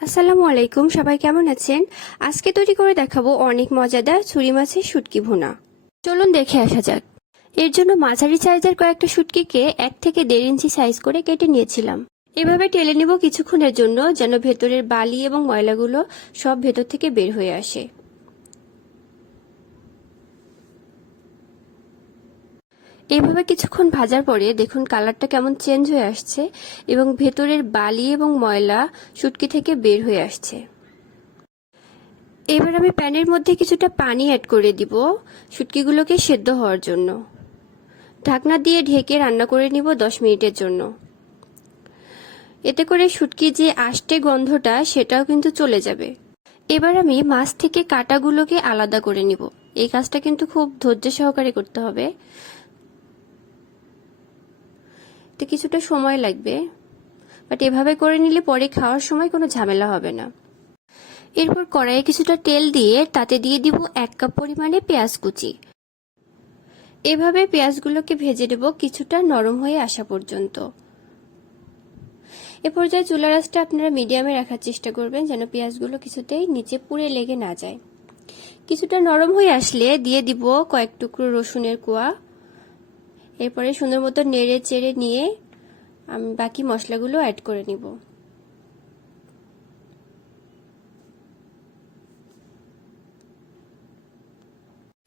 আসসালামু আলাইকুম, সবাই কেমন আছেন? আজকে তৈরি করে দেখাবো অনেক মজাদার ছুরি মাছের শুটকি ভুনা। চলুন দেখে আসা যাক। এর জন্য মাঝারি সাইজের কয়েকটা শুটকিকে 1 থেকে 1.5 ইঞ্চি সাইজ করে কেটে নিয়েছিলাম। এভাবে টেলে নেব কিছুক্ষণের জন্য, যেন ভেতরের বালি এবং ময়লাগুলো সব ভেতর থেকে বের হয়ে আসে। এইভাবে কিছুক্ষণ ভাজার পরে দেখুন কালারটা কেমন চেঞ্জ হয়ে আসছে এবং ভেতরের বালি এবং ময়লা শুটকি থেকে বের হয়ে আসছে। এবার আমি প্যানের মধ্যে কিছুটা পানি অ্যাড করে দিব শুটকিগুলোকে সেদ্ধ হওয়ার জন্য। ঢাকনা দিয়ে ঢেকে রান্না করে নিব 10 মিনিটের জন্য। এতে করে শুটকি যে আষ্টে গন্ধটা সেটাও কিন্তু চলে যাবে। এবার আমি মাছ থেকে কাঁটাগুলোকে আলাদা করে নিব। এই কাজটা কিন্তু খুব ধৈর্য সহকারে করতে হবে, তো কিছুটা সময় লাগবে, বাট এভাবে করে নিলে পরে খাওয়ার সময় কোনো ঝামেলা হবে না। এরপর কড়াইয়ে কিছুটা তেল দিয়ে তাতে দিয়ে দিব 1 কাপ পরিমাণে পেঁয়াজ কুচি। এভাবে পেঁয়াজগুলোকে ভেজে দেব কিছুটা নরম হয়ে আসা পর্যন্ত। এ পর্যায়ে চুলার আঁচটা আপনারা মিডিয়ামে রাখার চেষ্টা করবেন, যেন পেঁয়াজগুলো কিছুতেই নিচে পুড়ে লেগে না যায়। কিছুটা নরম হয়ে আসলে দিয়ে দিব কয়েক টুকরো রসুনের কোয়া। এরপরে সুন্দর মতো নেড়ে চেড়ে নিয়ে আমি বাকি মশলাগুলো অ্যাড করে নিব।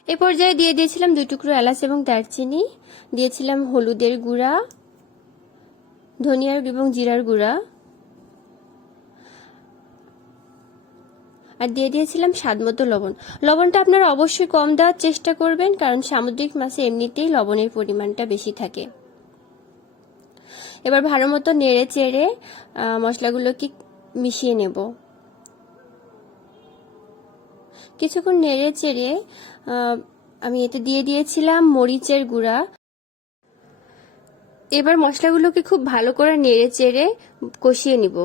এ পর্যায়ে দিয়ে দিয়েছিলাম 2 টুকরো এলাচ এবং দারচিনি, দিয়েছিলাম হলুদের গুঁড়া, ধনিয়ার এবং জিরার গুঁড়া, আর দিয়ে দিয়েছিলাম স্বাদমতো লবণ। লবণটা আপনারা অবশ্যই কম দেওয়ার চেষ্টা করবেন, কারণ সামুদ্রিক মাছে এমনিতেই লবণের পরিমাণটা বেশি থাকে। এবার ভালো মতো নেড়ে চেড়ে মশলাগুলোকে মিশিয়ে নেব। কিছুক্ষণ নেড়ে চেড়ে আমি এতে দিয়ে দিয়েছিলাম মরিচের গুঁড়া। এবার মশলাগুলোকে খুব ভালো করে নেড়ে চেড়ে কষিয়ে নিব।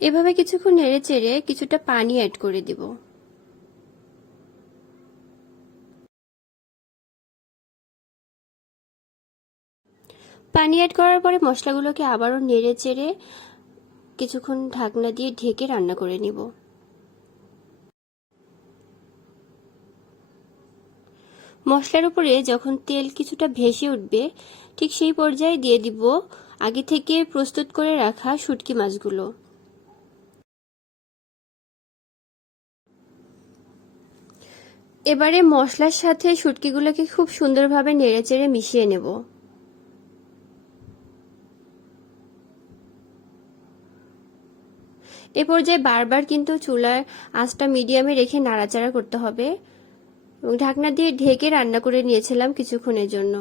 এভাবে কিছুক্ষণ নেড়ে চেড়ে কিছুটা পানি অ্যাড করে দিব। পানি অ্যাড করার পরে মশলাগুলোকে আবারও নেড়ে চেড়ে কিছুক্ষণ ঢাকনা দিয়ে ঢেকে রান্না করে নিব। মশলার উপরে যখন তেল কিছুটা ভেসে উঠবে, ঠিক সেই পর্যায়ে দিয়ে দিব আগে থেকে প্রস্তুত করে রাখা শুটকি মাছগুলো। এবারে মশলার সাথে শুটকিগুলোকে খুব সুন্দরভাবে নেড়েচেড়ে মিশিয়ে নেব। এ পর্যায়ে বারবার কিন্তু চুলার আঁচটা মিডিয়ামে রেখে নাড়াচাড়া করতে হবে এবং ঢাকনা দিয়ে ঢেকে রান্না করে নিয়েছিলাম কিছুক্ষণের জন্য।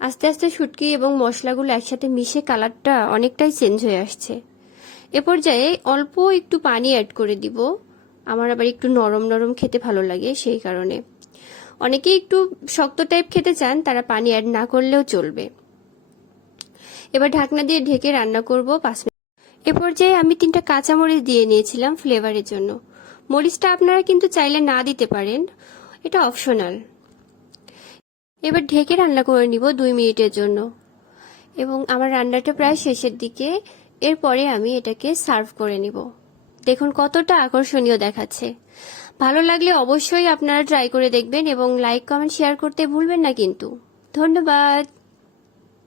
আস্তে আস্তে শুটকি এবং মশলাগুলো একসাথে মিশে কালারটা অনেকটাই চেঞ্জ হয়ে আসছে। এ পর্যায়ে অল্প একটু পানি অ্যাড করে দিব। আমার আবার একটু নরম নরম খেতে ভালো লাগে, সেই কারণে। অনেকেই একটু শক্ত টাইপ খেতে চান, তারা পানি অ্যাড না করলেও চলবে। এবার ঢাকনা দিয়ে ঢেকে রান্না করব 5 মিনিট। এ পর্যায়ে আমি 3টা কাঁচামরিচ দিয়ে নিয়েছিলাম ফ্লেভারের জন্য। মরিচটা আপনারা কিন্তু চাইলে না দিতে পারেন, এটা অপশনাল। এবার ঢেকে রান্না করে নিব 2 মিনিটের জন্য এবং আমার রান্নাটা প্রায় শেষের দিকে। এরপরে আমি এটাকে সার্ভ করে নিব। দেখুন কতটা আকর্ষণীয় দেখাচ্ছে। ভালো লাগলে অবশ্যই আপনারা ট্রাই করে দেখবেন এবং লাইক কমেন্ট শেয়ার করতে ভুলবেন না কিন্তু। ধন্যবাদ।